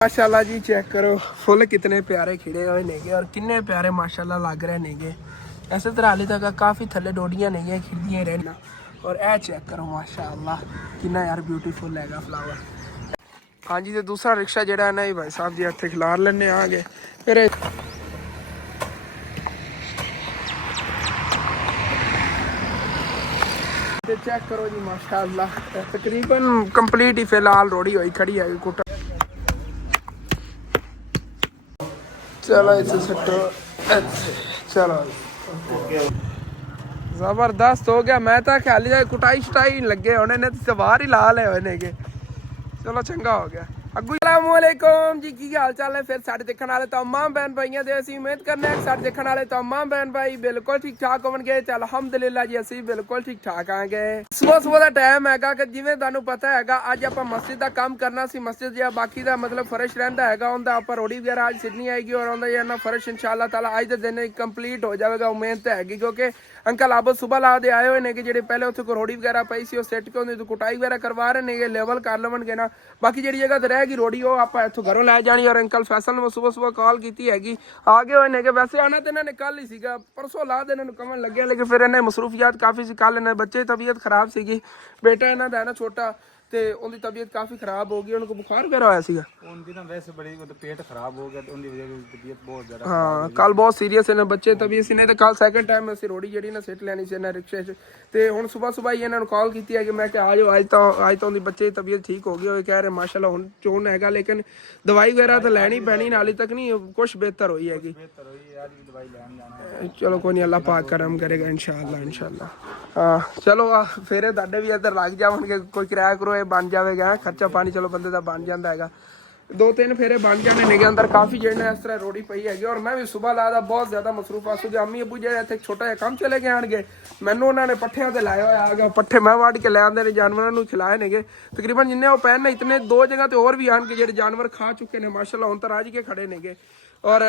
माशाल्लाह जी चेक करो फुल कितने प्यारे खिड़े हुए नेगे और कितने प्यारे माशाल्लाह लग रहे नेगे। ऐसे तरह हाली तक काफ़ी थले डोडियां नहीं है खिड़दियां रहना। और ए चेक करो माशाल्लाह कितना यार ब्यूटीफुल हैगा फ्लावर। हाँ जी तो दूसरा रिक्शा जरा है ना भाई साहब जी इतने खिलार लेने आ गए फिर चेक करो जी माशाल्लाह तकरीबन कंप्लीट ही फिलहाल रोड़ी हुई खड़ी है कुट। चलो इसे सट्टो चलो जबरदस्त हो गया। मैं तो ख्याल कुटाई शटाई लगे होने ने तो बाहर ही ला ले होने के। चलो चंगा हो गया। अस्सलामुअलैकुम जी की हाल चाल है फिर साढ़े देखने वाले तमाम बहन भाइयों से असं उम्मीद करने साढ़े देखने वाले तमाम बहन भाई बिल्कुल ठीक ठाक होंगे। चल अलहमदुलिल्लाह जी असं बिल्कुल ठीक ठाक आ गए। सुबह सुबह का टाइम है कि जिवें तुहानू पता है अज आप मस्जिद का काम करना सी मस्जिद या बाकी का मतलब फर्श रहिंदा है उनका आप रोड़ी वगैरह अज सिडनी आएगी और उनका फर्श इंशाअल्लाह ताला अज के दिन कंप्लीट हो जाएगा। उम्मीद तो हैगी क्योंकि अंकल आबो सुबह ला दे आए हुए ने ਜਿਹੜੇ पहले उत्थे कोई रोड़ी वगैरह पई सी सिट के उन्हें कुटाई वगैरह करवा रहे ने लेवल कर लवणगे ना। बाकी जी जगह तो रहेगी रोड़ी वो आप इतों घरों लै जानी। और अंकल फैसल ने सुबह सुबह कॉल की हैगी आ गए हुए ने। वैसे आना तो इन्होंने कल ही सीगा परसों ला दे इन्होंने कमन लगे लेकिन फिर इन्हें मसरूफियात काफ़ी सी कल इन्हें बच्चे की तबीयत खराब सीगी बेटा इन्हों का है ना छोटा तो उनकी तबीयत काफ़ी खराब हो गई उनको बुखार वगैरह होया सीगा। उनकी ना वैसे बड़ी पेट खराब हो गया तो उनकी वजह से तबीयत बहुत ज़्यादा हाँ कल बहुत सीरीयस इन्हें बच्चे तबीयत सी ने तो कल सैकेंड टाइम असं रोड़ी जी ना सिट लैनी से इन्हें रिक्शे तो हुण सुबह सुबह ही इन्होंने कॉल की है कि मैं आ जाओ अज तो उनकी बच्चे की तबीयत ठीक हो गई कह रहे माशाल्लाह हुण चोन है लेकिन दवाई वगैरह तो लैनी पैनी हाली तक नहीं कुछ बेहतर हुई हैगी। चलो कोई नहीं अल्लाह पाक करम करेगा इंशाअल्लाह इंशाअल्लाह। हाँ चलो फेरे तुहाडे भी इधर लग जावणगे कोई किराया करो बन जाएगा खर्चा पानी चलो बंदे का बन जाता है। दो तीन फेरे बन जाने ने अंदर काफ़ी जेने इस तरह रोड़ी पई हैगी। और मैं भी सुबह लादा बहुत ज़्यादा मसरूफ आसू अम्मी अबू जो इतने छोटा जिहा काम चले गए आएंगे मैनू उन्होंने पट्ठियां ते लाया होया आ गया पट्ठे मैं वढ़ के ले आंदे ने जानवरों को खिलाए ने तकरीबन जिन्ने वो पैन ने इतने दो जगह तो और भी आएंगे जो जानवर खा चुके हैं माशाल्लाह हुण तो राज के खड़े ने। और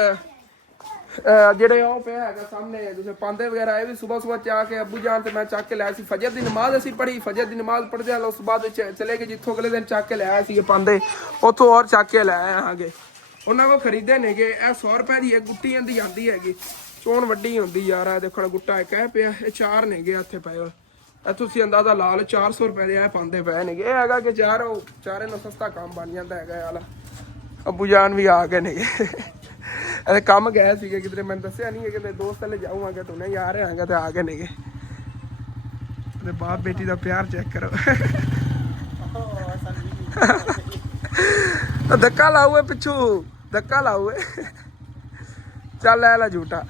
ਜਿਹੜੇ ਉਹ ਪਿਆ ਹੈਗਾ ਸਾਹਮਣੇ ਤੁਸੀਂ ਪਾਂਦੇ ਵਗੈਰਾ ਇਹ ਵੀ ਸਵੇਰ ਸਵੇਰ ਚਾ ਕੇ ਅੱਬੂ ਜਾਨ ਤੇ ਮੈਂ ਚੱਕ ਕੇ ਲਿਆ ਸੀ ਫਜਰ ਦੀ ਨਮਾਜ਼ ਅਸੀਂ ਪੜ੍ਹੀ ਫਜਰ ਦੀ ਨਮਾਜ਼ ਪੜ੍ਹਦੇ ਆ ਉਸ ਤੋਂ ਬਾਅਦ ਚਲੇ ਗਏ ਜਿੱਥੋਂ ਅਗਲੇ ਦਿਨ ਚੱਕ ਕੇ ਲਿਆਇਆ ਸੀ ਪਾਂਦੇ ਉੱਥੋਂ ਔਰ ਚੱਕ ਕੇ ਲਿਆਏ ਆਗੇ ਉਹਨਾਂ ਕੋਲ ਖਰੀਦੇ ਨੇਗੇ। ਇਹ 100 ਰੁਪਏ ਦੀ ਇੱਕ ਗੁੱਟੀ ਆਂਦੀ ਜਾਂਦੀ ਹੈਗੀ ਚੋਣ ਵੱਡੀ ਹੁੰਦੀ ਯਾਰ ਆ ਦੇਖੋ ਗੁੱਟਾ ਇੱਕ ਹੈ ਪਿਆ ਇਹ ਚਾਰ ਨੇਗੇ ਇੱਥੇ ਪਏ ਹੋਏ ਇਹ ਤੁਸੀਂ ਅੰਦਾਜ਼ਾ ਲਾ ਲਓ 400 ਰੁਪਏ ਦੇ ਇਹ ਪਾਂਦੇ ਪਏ ਨੇਗੇ। ਇਹ ਹੈਗਾ ਕਿ ਚਾਰੇ ਨੂੰ ਸਸਤਾ ਕੰਮ ਬਣ ਜਾਂਦਾ ਹੈਗਾ ਯਾਰ। ਅੱਬੂ ਜਾਨ ਵੀ ਆ ਗਏ ਨੇਗੇ अरे काम गए थे किधरे मैंने दसिया नहीं है कि दोस्त ले जाऊँगा तो नहीं आ रहे हैं तो आ गए नहीं गए। बाप बेटी का प्यार चेक करो धक्का लाओ पिछू धक्का लाओ चल लै ला झूठा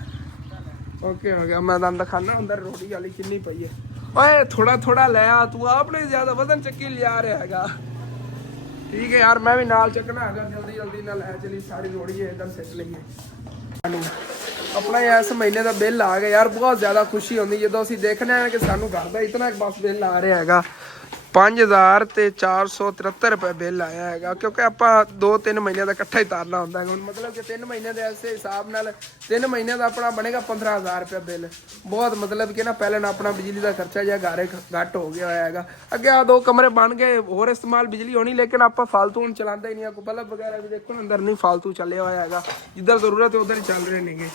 ओके हो गया। मैं तुम दिखाना अंदर रोटी वाली किन्नी पई है ओए थोड़ा थोड़ा लिया तू आपने ज्यादा वजन चक्की लिया रहा है ठीक है यार मैं भी नाल चकना है जल्दी जल्दी ना लै चली सारी रोड़ी इधर सिट लईए। अपना इस महीने का बिल आ गया यार बहुत ज़्यादा खुशी होती जो असीं देखने कि सानू घर का इतना बस बिल आ रहा है 5473 रुपये बिल आया है क्योंकि आप 2-3 महीने का इकट्ठा ही तारना होता है। मतलब कि 3 महीने के ऐसे हिसाब नाल 3 महीने का अपना बनेगा 15,000 रुपया बिल बहुत मतलब कि ना पहले ना अपना बिजली का खर्चा जो गारे घट हो गया है अगे आ 2 कमरे बन गए होर इस्तेमाल बिजली होनी लेकिन आप फालतू हम चलाते ही नहीं कोई बल्ब वगैरह भी देखो अंदर नहीं फालतू चले हुआ है जिधर जरूरत है उधर ही चल रहे हैं।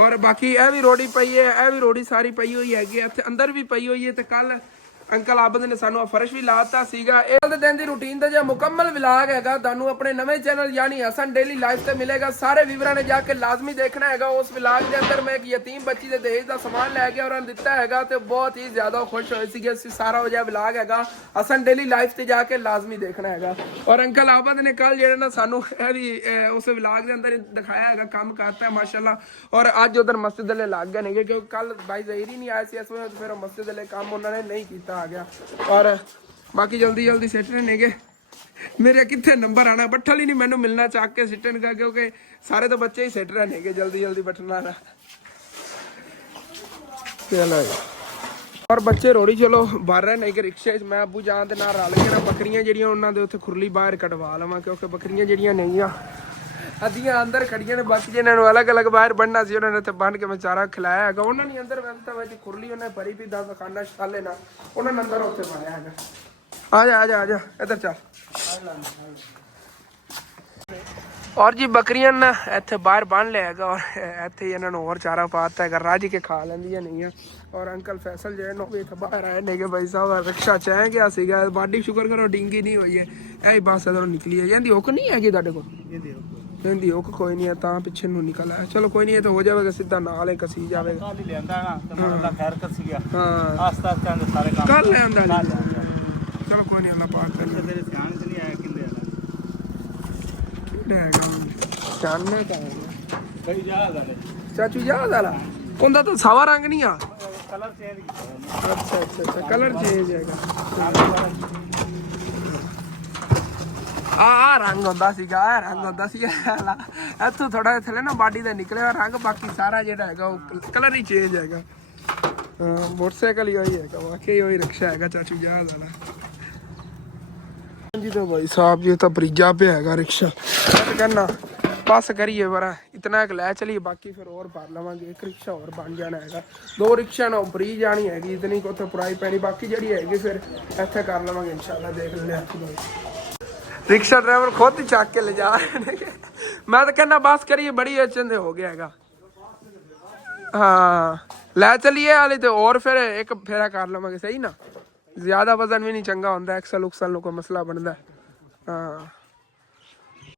और बाकी यह भी रोड़ी पई है यह भी रोड़ी सारी पई हुई हैगी इत्थे अंदर भी पई हुई है तो कल अंकल आबद ने सानू फर्श भी लाता सीगा। इस दिन की रूटीन का जो मुकम्मल विलाग है तुहानू अपने नवे चैनल यानी हसन डेली लाइफ से मिलेगा। सारे व्यूअरां ने जाके लाजमी देखना है उस विलाग के अंदर मैं एक यतीम बच्ची के दहेज का समान लैके और दिता है तो बहुत ही ज्यादा खुश होए सारा जो विलाग है हसन डेली लाइफ से जाके लाजमी देखना है। और अंकल आबद ने कल जो ना सानू भी उस विलाग के अंदर दिखाया है काम करता है माशाल्लाह। और अज उधर मस्जिद वाले लग गए नहीं क्योंकि कल भाई जहीर ही नहीं आए थे इस वजह फिर मस्जिद वाले काम उन्होंने नहीं किया आ गया। और बाकी जल्दी जल्दी सिटने नेगे मेरे कितने नंबर आना बट्ठल ही नहीं मैंने मिलना चाक के सिटन का क्योंकि सारे तो बच्चे ही सिट रहे नेगे जल्दी जल्दी बैठना ना चलो। और बच्चे रोड़ी चलो बाहर रहे नहीं कि रिक्शे मैं अबू जान के नाल रल के ना बकरियां जिहड़ियां उन्होंने उत्थे खुरली बाहर कटवा लवां क्योंकि बकरियां जिहड़ियां नहीं अद्धियां अंदर खड़ियां ने बाकी जिन्होंने अलग अलग बाहर बनना सी उन्होंने उत्थे बन के मैं चारा खिलाया है उन्होंने अंदर वैसे तो खुरली उन्हें भरी थी 10 खाना शाले ना उन्होंने अंदर उत्थे पाया है। आ जा इधर चल और जी बकरियां ना इतने बाहर बन लिया हैगा और इतने ही इन्होंने और चारा पाता है रज के खा लेंदियां नहीं है। और अंकल फैसल जो है ना भी बाहर आए ने भाई साहब रिक्शा चाह गया सीगा बाडी शुक्र करो डिंगी नहीं हुई है यही बस इधरों निकली है इहदी हुक नहीं हैगी तुहाडे कोल इहदी हुक कोई नहीं है तां पिछे नूं निकल आया चलो कोई नहीं है तो हो जाएगा सीधा नाल ही कसी जाएगा काली लेंदा ना ते मतलब खैर कसी गया हाँ आस्ता आस्ता अंदर सारे काम कल ले आंदा चलो कोई नहीं अल्लाह पाक करे तेरे ध्यान से नहीं आया किंदे जानने का भाई याद आ चाचू याद आला उनका तो सवा रंग नहीं आ कलर चेंज अच्छा अच्छा अच्छा कलर चेंज हैगा आ रंग होंदा सीगा आ रंग होंदा सीगा इत्थों थोड़ा थले ना बाडी दा निकलिया रंग बाकी सारा जेड़ा हैगा कलर ही चेंज हैगा मोटरसाइकिल ही वही हैगा वाकई वही रिक्शा हैगा चाचू याद आला जी। तो भाई साहब ये तो ब्रिजा पे हैगा रिक्शा मैं कहना बस करिए बरा इतना एक लै चलिए बाकी फिर और भर लवांगे एक रिक्शा और बन जाना हैगा दो रिक्शा ना ब्रिज जानी हैगी इतनी को तो पुराई पैनी बाकी जी हैगी फिर इत्थे कर लवांगे इंशाल्लाह देख लेंगे। रिक्शा ड्राइवर खुद ही चक के ले जा रहे हैं मैं तो कहना बस करिए बड़ी अचंदे हो गया हैगा हाँ लै चलिए हाली तो और फिर एक फेरा कर लवांगे सही ना ज्यादा वजन भी नहीं चंगा होंदा एक्सल उक्सल को मसला बनता हाँ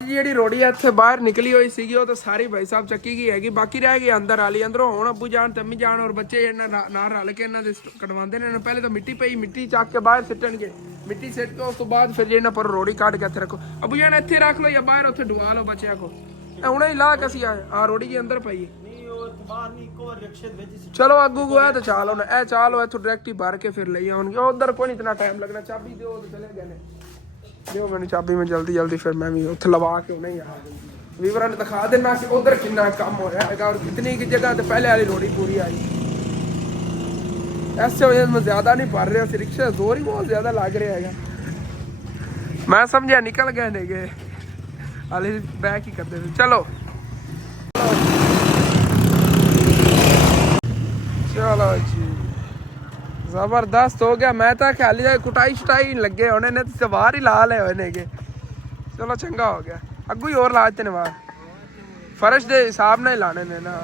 जी रोड़ी इतने बाहर निकली हुई सी तो सारी भाई साहब चक्की गई हैगी बाकी रह गई अंदर वाली अंदरों हुण अबू जान तम्मी जान और बच्चे ना रल के इन्होंने कटवाते हैं पहले तो मिट्टी पई मिट्टी चक के बाहर सिटणगे मिट्टी सिट के उस तो बाद फिर इन्होंने पर रोड़ी काट के इत्थे रखो अबू जान इत्थे रख लो या बाहर उत्थे डुआ लो बच्चों को हुणे ही ला कसी आ रोड़ी जी अंदर पई चलो अगू को है तो चालो ना ए चालो इथों डायरेक्ट ही भर के फिर ले आउणगे उधर कोई इतना टाइम लगना चाबी दो तो चले गए दियो मैंने चाबी में जल्दी जल्दी फिर मैं भी उत्थे लवा के नहीं आ वीवरा ने दिखा देना कि उधर कितना काम होया है और कितनी की जगह तो पहले वाली रोड़ी पूरी आई ऐसे वजह में ज्यादा नहीं भर रहे रिक्शा जोर ही बहुत ज्यादा लग रहा है मैं समझा निकल गए नहीं गए हाले बैक ही करते थे चलो चलो जी जबरदस्त हो गया मैं तो ख्याली कुटाई शुटाई लगे होने ने तो बाहर ही ला ले होने के चलो चंगा हो गया अगू ही और लाते ने बाहर फर्श के हिसाब ਨਾਲ लाने ने ना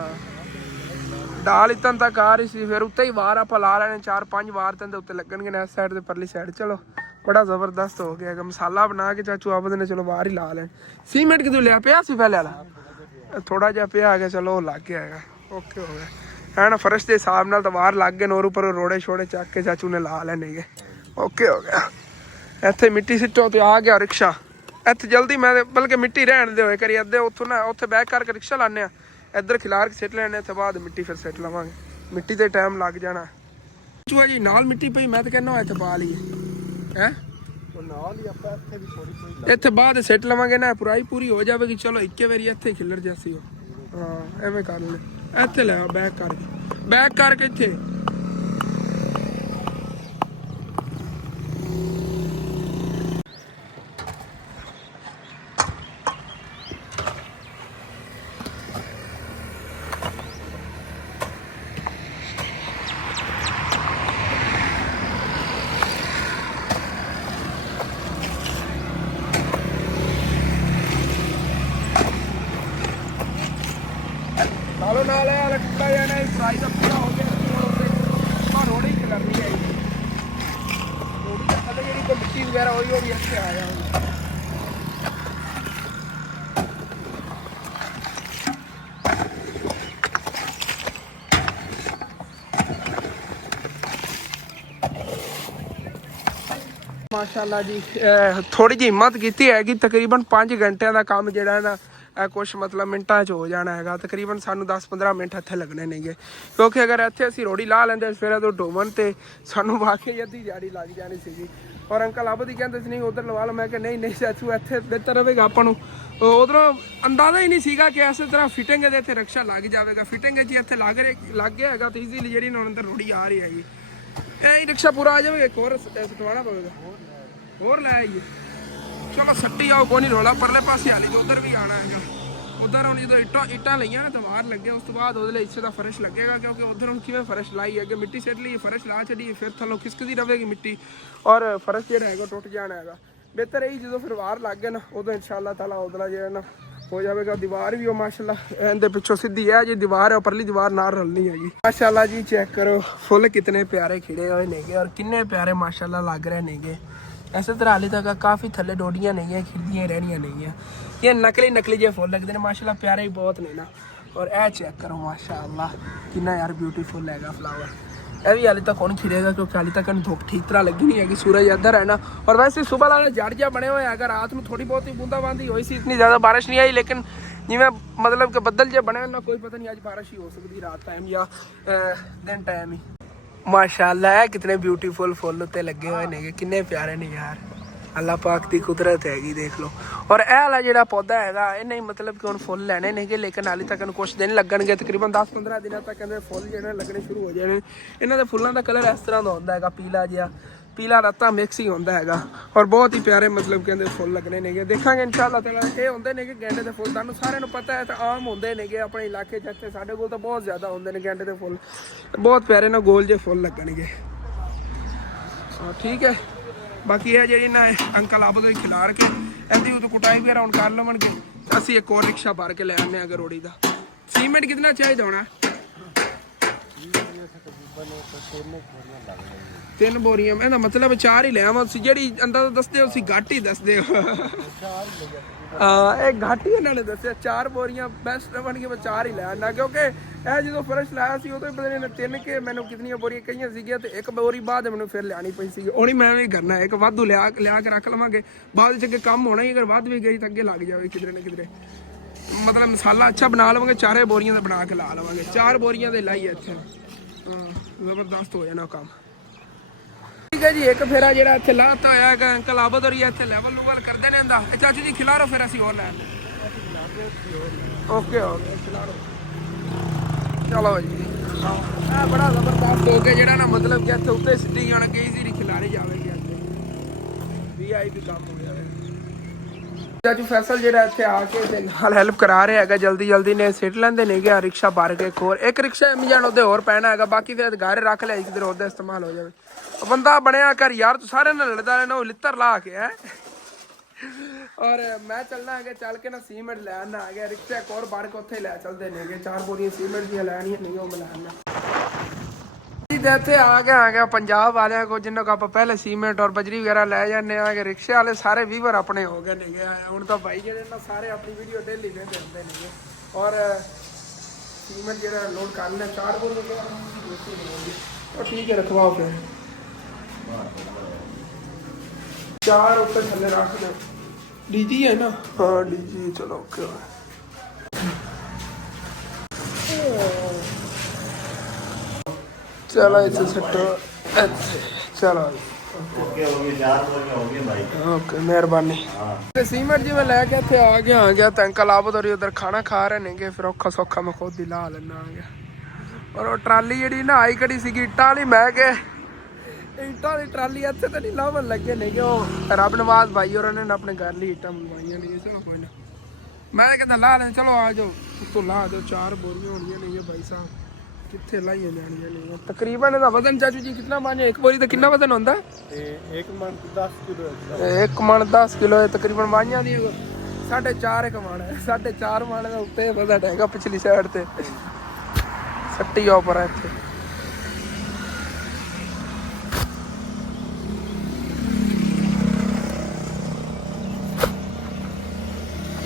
दाल इतन तक आ रही सी फिर उत्ते ही वार आप ला लेने 4-5 वार तन उत्ते लगणगे ने इस साइड ते परली साइड चलो बड़ा जबरदस्त हो गया मसाला बना के चाचू आप ने चलो बाहर ही ला लें सीमेंट कितों लिया पिया सी पहले वाला थोड़ा जिहा पिया आ गया चलो लग गया है ओके हो गया है ना फर्श के हिसाब नाल तो बाहर लग गए और ऊपर रोड़े छोड़े चक के चाचू ने ला लेने गए ओके हो गया इत्थे मिट्टी सिटो तो आ गया रिक्शा इत्थे जल्दी मैं बल्कि मिट्टी रहन दे होए करी अद्धे उत्थों ना उत्थे बैक करके रिक्शा लाने इधर खिलार के सिट लेने ते बाद मिट्टी फिर सिट लवांगे मिट्टी ते टाइम लग जाना चूहा जी नाल मिट्टी पई मैं तो कहना इत्थे पा ली है इत्थे बाद सिट लवांगे ना पुराई पूरी हो जाएगी चलो इक्के बारी इत्थे खिलर जैसी हो हाँ एवें कर ले ਇੱਥੇ ਲੈ ਬੈਕ ਕਰਕੇ ਇੱਥੇ ਨਾਲੋਂ ਨਾਲ ਆ ਲੱਟਾ ਜਾਣਾ ਫਰਾਈ ਦਾ ਪੂਰਾ ਹੋ ਗਿਆ ਰੋੜੀ ਕਰਨੀ ਹੈ ਰੋੜੀ ਦਾ ਕਦੇ ਜਿਹੜੀ ਕੋਈ ਮਿੱਟੀ ਵਗੈਰਾ ਹੋਈ ਉਹ ਵੀ ਇੱਥੇ ਆ ਜਾਊਗੀ माशाअल्लाह जी थोड़ी जी हिम्मत की हैगी तकरीबन 5 घंटे का काम जो है ना कुछ मतलब मिनटा हो जाना है तकरीबन सानू 10-15 मिनट इत्थे लगने नहीं गए क्योंकि अगर इत्थे असीं रोड़ी ला लेंदे फिर तो डोमन ते सानू वाकई अद्धी दिहाड़ी लग जानी सी और अंकल अब दी कहते नहीं उधर लवा लो मैं नहीं नहीं चाचू इत्थे बेहतर रहेगा आपां नू उधरों अंदाजा ही नहीं सीगा कि इस तरह फिटिंग दे इत्थे रिक्शा लग जाएगा फिटिंग जी इत्थे लग गया है तो ईजीली जी अंदर रोड़ी आ रही हैगी यही रिक्शा पूरा आ जाएगा एक और सटवाना पवेगा और लै आइए चलो सट्टी आओ कोई नहीं रोला परले पासे हाली तो उधर भी आना है उधर हम जो इट्टा लिया ना तो बाहर लगे उस तो बाद हिस्से का फर्श लगेगा क्योंकि उधर हम किमें फर्श लाई है मिट्टी सट ली फर्श ला चढ़ी फिर थलों खिसकती रहेगी मिट्टी और फर्श जो है टुट जाना है बेहतर यही जो फिर बाहर लग गए ना उदो इंशाअल्लाह ताला उधर जो है ना ਹੋ ਜਾਵੇਗਾ। ਦੀਵਾਰ ਵੀ ਉਹ ਮਾਸ਼ਾਅੱਲਾ ਇਹਦੇ ਪਿੱਛੋਂ ਸਿੱਧੀ ਹੈ ਜੀ ਦੀਵਾਰ ਹੈ, ਪਰਲੀ ਦੀਵਾਰ ਨਾਲ ਰਲਣੀ ਹੈਗੀ ਮਾਸ਼ਾਅੱਲਾ ਜੀ। ਚੈੱਕ ਕਰੋ ਫੁੱਲ ਕਿਤਨੇ ਪਿਆਰੇ ਖਿੜੇ ਹੋਏ ਨੇਗੇ ਔਰ ਕਿੰਨੇ ਪਿਆਰੇ ਮਾਸ਼ਾਅੱਲਾ ਲੱਗ ਰਹੇ ਨੇਗੇ। ਇਸੇ ਤਰ੍ਹਾਂ ਹਾਲੇ ਤੱਕ ਕਾਫੀ ਥੱਲੇ ਡੋਡੀਆਂ ਨਹੀਂ ਖਿੜਦੀਆਂ ਰਹਿਣੀਆਂ ਨਹੀਂ। ਇਹ ਨਕਲੀ ਜਿਹੇ ਫੁੱਲ ਲੱਗਦੇ ਨੇ ਮਾਸ਼ਾਅੱਲਾ, ਪਿਆਰੇ ਹੀ ਬਹੁਤ ਨੇ ਨਾ। ਔਰ ਇਹ ਚੈੱਕ ਕਰੋ ਮਾਸ਼ਾਅੱਲਾ ਕਿੰਨਾ ਯਾਰ ਬਿਊਟੀਫੁਲ ਹੈਗਾ ਫਲਾਵਰ। ਇਹ ਵੀ ਹਾਲੇ ਤੱਕ ਹੁਣ ਖਿੜੇਗਾ ਕਿਉਂਕਿ ਹਾਲੇ ਤੱਕ ਇਹਨੂੰ ਧੁੱਪ ਠੀਕ ਤਰ੍ਹਾਂ ਲੱਗੀ ਨਹੀਂ ਹੈਗੀ, ਸੂਰਜ ਇੱਧਰ ਹੈ ਨਾ। ਔਰ ਵੈਸੇ ਸੁਬਹ ਵਾਲਾ ਜੜ ਜਿਹਾ ਬਣੇ ਹੋਏ ਹੈਗਾ, ਰਾਤ ਨੂੰ ਥੋੜੀ ਬਹੁਤੀ ਬੂੰਦਾਬਾਂਦੀ ਹੋਈ ਸੀ, ਇਤਨੀ ਜ਼ਿਆਦਾ ਬਾਰਿਸ਼ ਨਹੀਂ ਆਈ। ਲੇਕਿਨ ਜਿਵੇਂ ਮਤਲਬ ਕਿ ਬੱਦਲ ਜੇ ਬਣੇ ਨਾ, ਕੋਈ ਪਤਾ ਨਹੀਂ ਅੱਜ ਬਾਰਿਸ਼ ਹੀ ਹੋ ਸਕਦੀ ਰਾਤ ਟਾਈਮ ਜਾਂ ਦਿਨ ਟਾਈਮ ਹੀ। ਮਾਸ਼ਾਅੱਲਾ ਇਹ ਕਿਤਨੇ ਬਿਊਟੀਫੁਲ ਫੁੱਲ ਉੱਤੇ ਲੱਗੇ ਹੋਏ ਨੇਗੇ, ਕਿੰਨੇ ਪਿਆਰੇ ਨੇ ਯਾਰ। ਅੱਲਾਹ ਪਾਕ ਦੀ ਕੁਦਰਤ ਹੈਗੀ ਦੇਖ ਲਓ। ਔਰ ਇਹ ਵਾਲਾ ਜਿਹੜਾ ਪੌਦਾ ਹੈਗਾ ਇਹ ਨਹੀਂ ਮਤਲਬ ਕਿ ਹੁਣ ਫੁੱਲ ਲੈਣੇ ਨੇਗੇ, ਲੇਕਿਨ ਹਾਲੇ ਤੱਕ ਇਹਨੂੰ ਕੁਛ ਦਿਨ ਲੱਗਣਗੇ, ਤਕਰੀਬਨ 10-15 ਦਿਨਾਂ ਤੱਕ ਕਹਿੰਦੇ ਫੁੱਲ ਜਿਹੜੇ ਲੱਗਣੇ ਸ਼ੁਰੂ ਹੋ ਜਾਣੇ। ਇਹਨਾਂ ਦੇ ਫੁੱਲਾਂ ਦਾ ਕਲਰ ਇਸ ਤਰ੍ਹਾਂ ਦਾ ਹੁੰਦਾ ਹੈਗਾ, ਪੀਲਾ ਜਿਹਾ, ਪੀਲਾ ਰੱਤਾ ਮਿਕਸ ਹੀ ਹੁੰਦਾ ਹੈਗਾ। ਔਰ ਬਹੁਤ ਹੀ ਪਿਆਰੇ ਮਤਲਬ ਕਹਿੰਦੇ ਫੁੱਲ ਲੱਗਣੇ ਨੇਗੇ, ਦੇਖਾਂਗੇ ਇਨਸ਼ਾਅੱਲਾ ਤਾਲਾ। ਇਹ ਹੁੰਦੇ ਨੇਗੇ ਗੈਂਡੇ ਦੇ ਫੁੱਲ, ਤੁਹਾਨੂੰ ਸਾਰਿਆਂ ਨੂੰ ਪਤਾ ਹੈ ਤਾਂ ਆਮ ਹੁੰਦੇ ਨੇਗੇ ਆਪਣੇ ਇਲਾਕੇ 'ਚ। ਇੱਥੇ ਸਾਡੇ ਕੋਲ ਤਾਂ ਬਹੁਤ ਜ਼ਿਆਦਾ ਹੁੰਦੇ ਨੇ ਗੈਂਡੇ ਦੇ ਫੁੱਲ, ਬਹੁਤ ਪਿਆਰੇ ਨਾ ਗੋਲ ਜਿਹੇ ਫੁੱਲ ਲੱਗਣਗੇ। ਠੀਕ ਹੈ, ਬਾਕੀ ਇਹ ਜਿਹੜੀ ਨਾ ਅੰਕਲ ਆਪ ਤੋਂ ਖਿਲਾਰ ਕੇ ਇਹਦੀ ਉਹ ਕੁਟਾਈ ਵਗੈਰਾ ਹੁਣ ਕਰ ਲਵਣਗੇ। ਅਸੀਂ ਇੱਕ ਹੋਰ ਰਿਕਸ਼ਾ ਭਰ ਕੇ ਲੈ ਆਉਂਦੇ ਹਾਂ ਗਰੋੜੀ ਦਾ। ਸੀਮੈਂਟ ਕਿੰਨਾ ਚਾਹੀਦਾ ਹੋਣਾ? 3 ਬੋਰੀਆਂ। ਇਹਦਾ ਮਤਲਬ 4 ਹੀ ਲੈ ਆਵਾਂ। ਤੁਸੀਂ ਜਿਹੜੀ ਅੰਦਾਜ਼ਾ ਦੱਸਦੇ ਹੋ ਤੁਸੀਂ ਘੱਟ ਹੀ ਦੱਸਦੇ ਹੋ। ਇਹ ਘੱਟ ਹੀ ਇਹਨਾਂ ਨੇ ਦੱਸਿਆ 4 ਬੋਰੀਆਂ ਬੈਸਟ ਬਣ ਕੇ ਮੈਂ 4 ਹੀ ਲੈ ਆਉਂਦਾ, ਕਿਉਂਕਿ ਇਹ ਜਦੋਂ ਫਰਸ਼ ਲਾਇਆ ਸੀ ਉਦੋਂ ਪਤਾ ਨਹੀਂ 3 ਕੇ ਮੈਨੂੰ ਕਿਤਨੀਆਂ ਬੋਰੀਆਂ ਕਹੀਆਂ ਸੀਗੀਆਂ, ਤੇ 1 ਬੋਰੀ ਬਾਅਦ ਮੈਨੂੰ ਫਿਰ ਲਿਆਣੀ ਪਈ ਸੀਗੀ। ਉਹਨੀ ਮੈਂ ਵੀ ਕਰਨਾ ਇੱਕ ਵਾਧੂ ਲਿਆ ਕੇ ਰੱਖ ਲਵਾਂਗੇ, ਬਾਅਦ ਵਿੱਚ ਅੱਗੇ ਕੰਮ ਹੋਣਾ ਹੀ। ਅਗਰ ਵੱਧ ਵੀ ਗਈ ਤਾਂ ਅੱਗੇ ਲੱਗ ਜਾਵੇ ਕਿਧਰੇ ਨਾ ਕਿਧਰੇ। ਮਤਲਬ ਮਸਾਲਾ ਅੱਛਾ ਬਣਾ ਲਵਾਂਗੇ, 4 ਬੋਰੀਆਂ ਦਾ ਬਣਾ ਕੇ ਲਾ ਲਵਾਂਗੇ। 4 ਬੋਰੀਆਂ ਦੇ ਲਾਈਏ ਇੱਥੇ, ਜ਼ਬਰਦਸਤ ਹੋ ਜਾਣਾ ਕੰਮ। ਠੀਕ ਹੈ ਜੀ, ਇੱਕ ਫੇਰਾ ਜਿਹੜਾ ਇੱਥੇ ਲਾਤਾ ਹੋਇਆ ਹੈਗਾ ਅੰਕਲ ਆਬਦ ਹੋਰੀ ਇੱਥੇ ਲੈਵਲ ਲੂਵਲ ਕਰਦੇ ਨੇ ਇਹਦਾ। ਚਾਚੂ ਜੀ ਖਿਲਾਰੋ ਫਿਰ ਅਸੀਂ ਹੋਰ ਲੈ ਓਕੇ ਖਿਲਾਰੋ। ਚਲੋ ਜੀ, ਇਹ ਬੜਾ ਜ਼ਬਰਦਸਤ ਹੋ ਗਿਆ ਜਿਹੜਾ ਨਾ ਮਤਲਬ ਕਿ ਇੱਥੇ ਉੱਤੇ ਸਿੱਧੀ ਜਾਣ ਕਈ ਸੀਰੀ ਖਿਲਾਰੀ ਜਾਵੇਗੀ ਇੱਥੇ। VIP ਕੰਮ ਹੋ ਗਿਆ ਚਾਚੂ ਫੈਸਲ ਜਿਹੜਾ ਇੱਥੇ ਆ ਕੇ ਤੇ ਨਾਲ ਹੈਲਪ ਕਰਾ ਰਿਹਾ ਹੈਗਾ। ਜਲਦੀ ਨੇ ਸਿੱਟ ਲੈਂਦੇ ਨੇ ਗਿਆ ਰਿਕਸ਼ਾ ਭਰ ਕੇ। ਇੱਕ ਰਿਕਸ਼ਾ ਜਾਣ ਉਹਦੇ ਹੋਰ ਪੈਣਾ ਹੈਗਾ, ਬਾਕੀ ਫਿਰ ਘਰ ਰੱਖ ਲਿਆ ਕਿਧਰ ਉਹਦਾ ਇਸਤੇਮਾਲ ਹੋ ਜਾਵੇ। ਬੰਦਾ ਬਣਿਆ ਕਰ ਯਾਰ, ਤੂੰ ਸਾਰਿਆਂ ਨਾਲ ਲੜਦਾ ਰਹਿਣਾ, ਉਹ ਲਿੱਤਰ ਲਾ ਕੇ ਹੈ। ਔਰ ਮੈਂ ਚੱਲਣਾ ਹੈਗਾ, ਚੱਲ ਕੇ ਨਾ ਸੀਮੈਂਟ ਲੈ ਆਉਣਾ ਆ ਗਿਆ। ਰਿਕਸ਼ਾ ਇੱਕ ਹੋਰ ਭਰ ਕੇ ਉੱਥੇ ਲੈ ਚੱਲਦੇ ਨੇਗੇ। 4 ਬੋਰੀਆਂ ਸੀਮੈਂਟ ਦੀਆਂ ਲੈਣੀਆਂ ਨਹੀਂ, ਉਹ ਮੈਂ ਲੈ ਆਉਣਾ। ਇੱਥੇ ਆ ਗਿਆ ਪੰਜਾਬ ਵਾਲਿਆਂ ਕੋਲ, ਜਿੰਨਾਂ ਕੋ ਆਪਾਂ ਪਹਿਲੇ ਸੀਮੈਂਟ ਔਰ ਬਜਰੀ ਵਗੈਰਾ ਲੈ ਜਾਂਦੇ ਆ। ਰਿਕਸ਼ੇ ਵਾਲੇ ਸਾਰੇ ਵੀਵਰ ਆਪਣੇ ਹੋ ਗਏ ਨੇਗੇ। ਹੁਣ ਤਾਂ ਭਾਈ ਜਿਹੜੇ ਨਾ ਸਾਰੇ ਆਪਣੀ ਵੀਡੀਓ ਡੇਲੀ ਵੇਖਦੇ ਹੁੰਦੇ ਨੇਗੇ। ਔਰ ਸੀਮੈਂਟ ਜਿਹੜਾ ਲੋਡ ਕਰ ਲਿਆ 4 ਬੋਰੀਆਂ ਉਹ ਠੀਕ ਹੈ, ਰਖਵਾਓ ਫਿਰ 4 ਉੱਤੇ ਥੱਲੇ ਰੱਖ ਦੇ। ਡੀਜੀ ਹੈ ਨਾ? ਹਾਂ ਡੀਜੀ। ਚਲੋ ਓਕੇ। ਚਲੋ ਇੱਥੇ ਸੱਟੋ ਇੱਥੇ। ਚਲੋ ਓਕੇ ਮਿਹਰਬਾਨੀ। ਤੇ ਸੀਮੈਂਟ ਜਿਵੇਂ ਲੈ ਕੇ ਇੱਥੇ ਆ ਗਿਆ ਤਾਂ ਅੰਕਲ ਆਬਦ ਹੋਰੀ ਉਧਰ ਖਾਣਾ ਖਾ ਰਹੇ ਨੇਗੇ। ਫਿਰ ਔਖਾ ਸੌਖਾ ਮੈਂ ਖੁਦ ਹੀ ਲਾ ਲੈਣਾ ਆ ਗਿਆ। ਔਰ ਉਹ ਟਰਾਲੀ ਜਿਹੜੀ ਨਾ ਆਈ ਖੜੀ ਸੀਗੀ ਇੱਟਾਂ ਵਾਲੀ, ਮੈਂ ਕਿਹਾ ਇੱਟਾਂ ਦੀ ਟਰਾਲੀ ਇੱਥੇ ਤਾਂ ਨਹੀਂ ਲਾਵਣ ਲੱਗੇ ਨੇਗੇ। ਉਹ ਰੱਬ ਨਵਾਜ਼ ਭਾਈ ਹੋਰਾਂ ਨੇ ਆਪਣੇ ਘਰ ਲਈ ਇੱਟਾਂ ਮੰਗਵਾਈਆਂ ਨੇ। ਚਲੋ ਕੋਈ ਨਾ, ਮੈਂ ਕਹਿੰਦਾ ਲਾ ਲੈ। ਚਲੋ ਆ ਜਾਓ ਉੱਤੋਂ ਲਾ ਦਿਓ। 4 ਬੋਰੀਆਂ ਹੋਣੀਆਂ ਨੇ ਭਾਈ ਸਾਹਿਬ, ਕਿੱਥੇ ਲਾਈਆਂ ਜਾਣੀਆਂ ਨੇ। ਤਕਰੀਬਨ ਇਹਦਾ ਵਜ਼ਨ ਚਾਚੂ ਜੀ ਕਿੰਨਾ ਬਣ ਜਾਏ? 1 ਬੋਰੀ ਦਾ ਕਿੰਨਾ ਵਜ਼ਨ ਹੁੰਦਾ? 1 ਮਣ 10 ਕਿਲੋ। 1 ਮਣ 10 ਕਿਲੋ ਤਕਰੀਬਨ ਬਾਈਆਂ ਦੀ 4.5 ਮਣ ਹੈ। 4.5 ਮਣ ਦਾ ਉੱਤੇ ਵਜ਼ਨ ਹੈਗਾ ਪਿਛਲੀ ਸਾਈਡ ਤੇ। ਸੱਟੀ ਉੱਪਰ ਹੈ ਇੱਥੇ।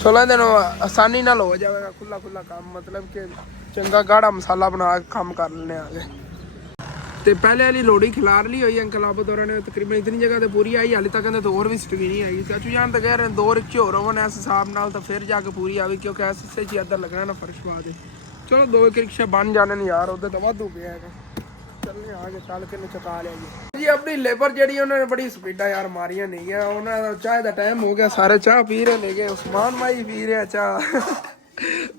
ਚਲੋ ਇਹਦੇ ਨੂੰ ਆਸਾਨੀ ਨਾਲ ਹੋ ਜਾਵੇਗਾ, ਖੁੱਲਾ ਕੰਮ। ਮਤਲਬ ਕਿ ਚੰਗਾ ਗਾੜਾ ਮਸਾਲਾ ਬਣਾ ਕੇ ਕੰਮ ਕਰ ਲੈਣੇ ਆਗੇ। ਤੇ ਪਹਿਲੇ ਵਾਲੀ ਲੋੜੀ ਖਿਲਾਰ ਲਈ ਹੋਈ ਅੰਕਲ ਆਬਦ ਹੋਰਾਂ ਨੇ, ਤਕਰੀਬਨ ਇਤਨੀ ਜਗ੍ਹਾ ਤੇ ਪੂਰੀ ਆਈ। ਹਾਲੇ ਤੱਕ ਕਹਿੰਦੇ ਤਾਂ ਹੋਰ ਵੀ ਸਟਵੀ ਨਹੀਂ ਆਈ। ਚਾਚੂ ਜਾਨ ਤਾਂ ਕਹਿ ਰਹੇ 2 ਰਿਕਸ਼ੇ ਹੋਰ ਹੋਣ ਇਸ ਹਿਸਾਬ ਨਾਲ ਤਾਂ ਫਿਰ ਜਾ ਕੇ ਪੂਰੀ ਆਵੇ, ਕਿਉਂਕਿ ਇਸ ਹਿੱਸੇ 'ਚ ਇੱਧਰ ਲੱਗਣਾ ਨਾ ਫਰਸ਼ ਪਾ ਦੇ। ਚਲੋ 2 ਰਿਕਸ਼ੇ ਬਣ ਜਾਣੇ ਨੇ ਯਾਰ, ਉਹਦੇ ਤਾਂ ਵਾਧੂ ਪਿਆ ਹੈਗਾ। ਚੱਲਨੇ ਆ ਕੇ ਚੱਲ ਕੇ ਚਕਾ ਲਿਆ ਜੀ। ਆਪਣੀ ਲੇਬਰ ਜਿਹੜੀ ਉਹਨਾਂ ਨੇ ਬੜੀ ਸਪੀਡਾਂ ਯਾਰ ਮਾਰੀਆਂ ਨੇਗੀਆਂ। ਉਹਨਾਂ ਦਾ ਚਾਹ ਦਾ ਟਾਈਮ ਹੋ ਗਿਆ, ਸਾਰੇ ਚਾਹ ਪੀ ਰਹੇ ਨੇਗੇ। ਉਸਮਾਨ ਮਾਈ ਪੀ ਰਿਹਾ ਚਾਹ।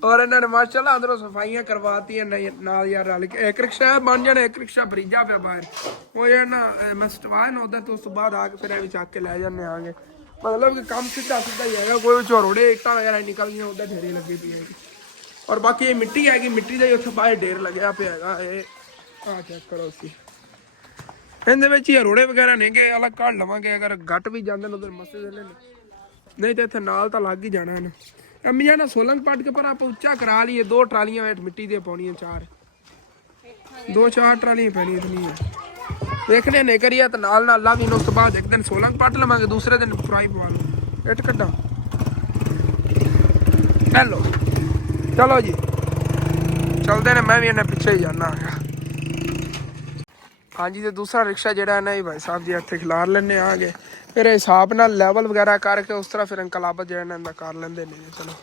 ਔਰ ਇਹਨਾਂ ਨੇ ਮਾਸ਼ਾਅੱਲਾ ਅੰਦਰੋਂ ਸਫਾਈਆਂ ਕਰਵਾਤੀਆਂ ਨਾਲ ਯਾਰ ਰਲ ਕੇ। ਇੱਕ ਰਿਕਸ਼ਾ ਬਣ ਜਾਣਾ, ਇੱਕ ਰਿਕਸ਼ਾ ਬਰੀਜਾ ਪਿਆ ਬਾਹਰ। ਉਹ ਜਿਹੜਾ ਨਾ ਮੈਂ ਸਟਵਾ ਨਾ ਉਹਦੇ ਤੋਂ ਉਸ ਤੋਂ ਬਾਅਦ ਆ ਕੇ ਫਿਰ ਇਹ ਵੀ ਚੱਕ ਕੇ ਲੈ ਜਾਂਦੇ ਆਗੇ। ਮਤਲਬ ਕਿ ਕੰਮ ਸਿੱਧਾ ਹੀ ਹੈਗਾ। ਕੋਈ ਝੋਰੋੜੇ ਇੱਟਾਂ ਵਗੈਰਾ ਨਿਕਲ ਗਈਆਂ, ਉਹਦਾ ਢੇਰੀ ਲੱਗੀ ਪਈ ਹੈਗੀ। ਔਰ ਬਾਕੀ ਇਹ ਮਿੱਟੀ ਹੈਗੀ, ਮਿੱਟੀ ਦਾ ਹੀ ਉੱਥੇ ਬਾਹਰ ਢੇਰ ਲੱਗਿਆ ਪਿਆ ਹੈਗਾ। ਇਹ ਆਹ ਚੈੱਕ ਕਰੋ ਤੁਸੀਂ, ਇਹਦੇ ਵਿੱਚ ਹੀ ਰੋੜੇ ਵਗੈਰਾ ਨੇਗੇ, ਅਲੱਗ ਕੱਢ ਲਵਾਂਗੇ। ਅਗਰ ਘੱਟ ਵੀ ਜਾਂਦੇ ਨੇ ਉਧਰ ਮਸੇ ਦੇ ਲੈ, ਨਹੀਂ ਤਾਂ ਇੱਥੇ ਨਾਲ ਤਾਂ ਲੱਗ ਹੀ ਜਾਣਾ ਇਹਨੂੰ। अम्मिया ना सोलंग पाट के पर आप ऊंचा करा लिए 2 ट्रालियां वेट मिट्टी दी पानी 4 2-4 ट्रालियां पैनी इतनी है देखने ने करिए तो नाल नाल ला भी उस तो बाद एक दिन सोलंग पाट लवांगे दूसरे दिन फ्राई पवा लो इट कड्डा हेलो चलो जी चलते ने मैं भी इन्हें पीछे ही जाना है हाँ जी तो दूसरा रिक्शा जरा है ना भाई साहब जी इतने खिलार लेने आ गए फिर हिसाब नाल लैवल वगैरह करके उस तरह फिर अंकल आबद जो है कर लेंदे नहीं चलो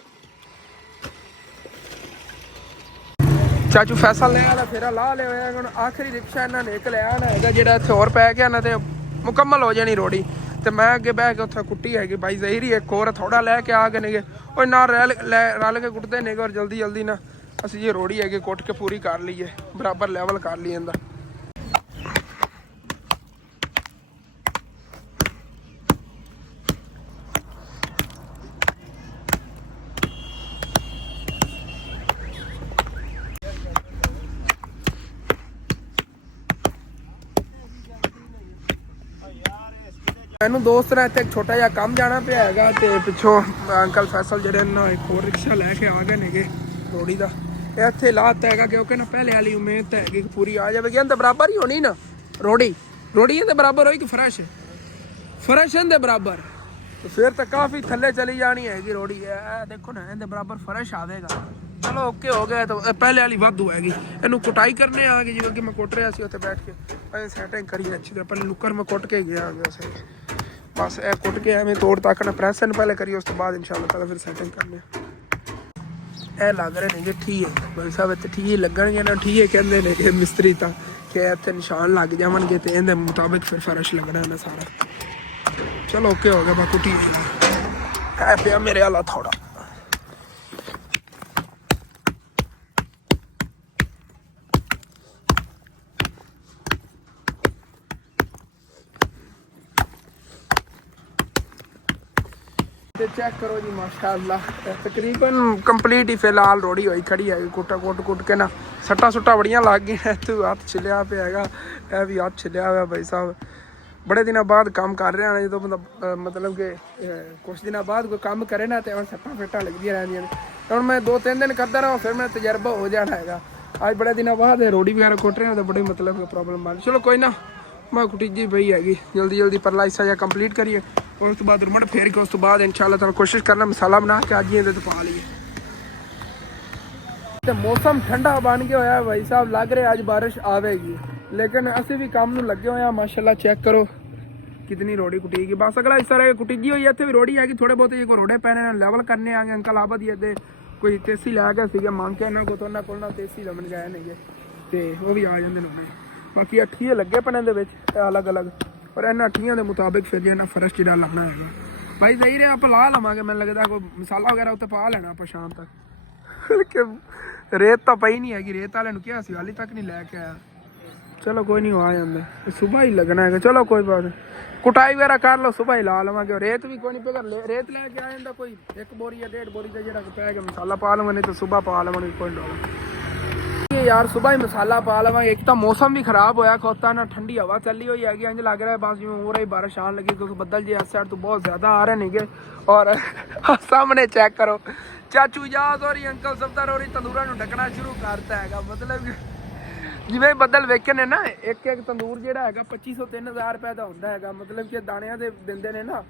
चाचू फैसल ले आला फिर ला ले हुण आखिरी रिक्शा इन्होंने एक लिया ना है जो इतने होर पै गया ना तो मुकम्मल हो जानी रोड़ी तो मैं अगे बह के उत्थे कुट्टी हैगी बाई जहीरी एक होर थोड़ा लैके आ गए ने और ना रल के कुटते ने और जल्दी जल्दी ना असीं ये रोड़ी हैगी कुट के पूरी कर लीए बराबर लैवल कर लीए इनका मैनू दोस्त ने इतने एक छोटा जहा काम जाना पे हैगा ते पिछों अंकल फैसल जड़े ना एक होर रिक्शा लैके आ गए ने रोड़ी का इतने लात हैगा क्योंकि ना पहले वाली उम्मीद तो हैगी पूरी आ जाएगी इनके बराबर ही होनी ना रोड़ी रोड़ी इनके बराबर होगी कि फरश इनके बराबर तो फिर तो काफ़ी थल्ले चली जानी हैगी रोड़ी है देखो ना इनके बराबर फरश आवेगा चलो ओके हो गया तो पहले वाली वाधू हैगी इनू कुटाई करने आ गई जिवें कि मैं कुट रहा सी उत्थे बैठ के सैटिंग करी अच्छी तरह पहले लुकर में कुट के गया सही बस ए कुट के एवं तोड़ तक ना प्रैस पहले करिए उस तो बाद इंशाल्लाह ताला फिर सैटिंग करने ए लग रहे ने ठीक है भाई साहब इतने ठीक लगणगे ना ठीक है कहते हैं कि मिस्त्री तो कि इतने निशान लग जाएंगे तो इहदे मुताबिक फिर फर्श लगना है ना सारा चलो ओके हो गया बाकी ठीक है पिया मेरे वाला थोड़ा चेक करो जी माशाअल्लाह तकरीबन कंप्लीट ही फिलहाल रोड़ी हुई खड़ी है कुटा कुट के ना सट्टा सुट्टा बड़ियां लग गई तू हथ छिलिया पे हैगा यह भी हथ छिलिया हुआ भाई साहब बड़े दिनों बाद काम कर रहे हैं जो मतलब कि कुछ दिनों बाद कोई काम करे ना तो सट्टा फिट्टा लगती रहदियां हम मैं 2-3 दिन करता रहा फिर मैं तजर्बा हो जाना है अज बड़े दिनों बाद रोड़ी वगैरह कुट रहे हैं तो बड़ी मतलब प्रॉब्लम आ रही चलो कोई ना मैं कुटीजी पई हैगी जल्दी जल्दी परला हिस्सा जा कंप्लीट करिए उस तो बाद रुमड़ फेर के उस तो बाद इंशाल्लाह ताला कोशिश करना मसाला बना के अज ही तो पा लीए तो मौसम ठंडा बन गया होया भाई साहब लग रहा अज बारिश आवेगी लेकिन असी भी काम नूं लगे हुए हैं माशाल्लाह चेक करो कितनी रोड़ी कुटीगी बस अगला हिस्सा रहे कुटीजी हुई है इतने भी रोड़ी हैगी थोड़े बहुत कोई रोड़े पैने लैवल करने आ गए अंकल आबद ही कोई तेसी लै गए मांग के इन्होंने को तो उन्होंने को तेसी लमन गए ने तो वो भी आ जाते हैं बाकी अठीए लगे पने अलग अलग और इन्होंने अठिया के मुताबिक फिर जो फर्श जो लगना है भाई सही रहा आप ला लवेंगे मैंने लगता कोई मसाला वगैरह उत्ते पा लेना आप शाम तक रेत तो पई नहीं हैगी रेत वाले क्या हाली तक नहीं लैके आया चलो कोई नहीं आ जाते सुबह ही लगना है चलो कोई बात नहीं कुटाई वगैरह कर लो सुबह ही ला लवेंगे रेत भी कोई नहीं पे रेत लैके आ जाता कोई 1 बोरी या 1.5 बोरी का जो पै गया मसाला पा लवेंगे नहीं तो सुबह पा लवेंगे कोई डोला यार सुबह ही मसाला पा लवेंगे एक तो मौसम भी खराब होया खोता ना ठंडी हवा चली हुई है इंज लग रहा है बस जिवें हो रही बारिश आने लगी क्योंकि बदल जी इस साइड तो बहुत ज़्यादा आ रहे नहीं और सामने चेक करो चाचू याद हो रही अंकल सफदर हो रही तंदूरा ढकना शुरू करता है मतलब जिवें बदल वेखे ने ना एक तंदूर जिहड़ा है 2500-3000 रुपए का होंदा है मतलब कि दाणियां दे दिंदे ने ना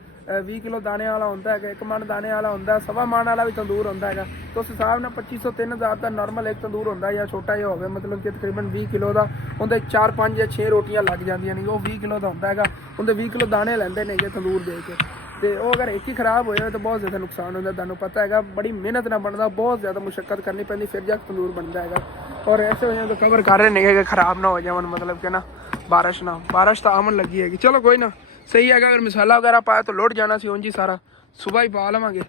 20 किलो दाने वाला होंदा है 1 मन दाने वाला होंदा है 1.25 मन वाला भी तंदूर होंदा है तो उस हिसाब नाल 2500-3000 का नॉर्मल एक तंदूर होंदा है या छोटा ही होवे मतलब कि तकरीबन 20 किलो का उनके 4, 5 या 6 रोटियां लग जांदियां ने वो 20 किलो का होंदा है उनके 20 किलो दाने लैंदे ने तंदूर दे के तो वो अगर एक ही खराब हो जाए तो बहुत ज़्यादा नुकसान होता है तुहानूं पता है बड़ी मेहनत ना बनता बहुत ज़्यादा मुशक्कत करनी पैंदी फिर जाके तंदूर बनता है और ऐसे वजह तो कवर कर रहे हैं कि खराब ना हो जाए मतलब कि ना बारिश तो आमन लगी है चलो कोई ना सही है अगर मसाला वगैरह पाया तो लुट जाना सी उंज ही सारा सुबह ही पा लवेंगे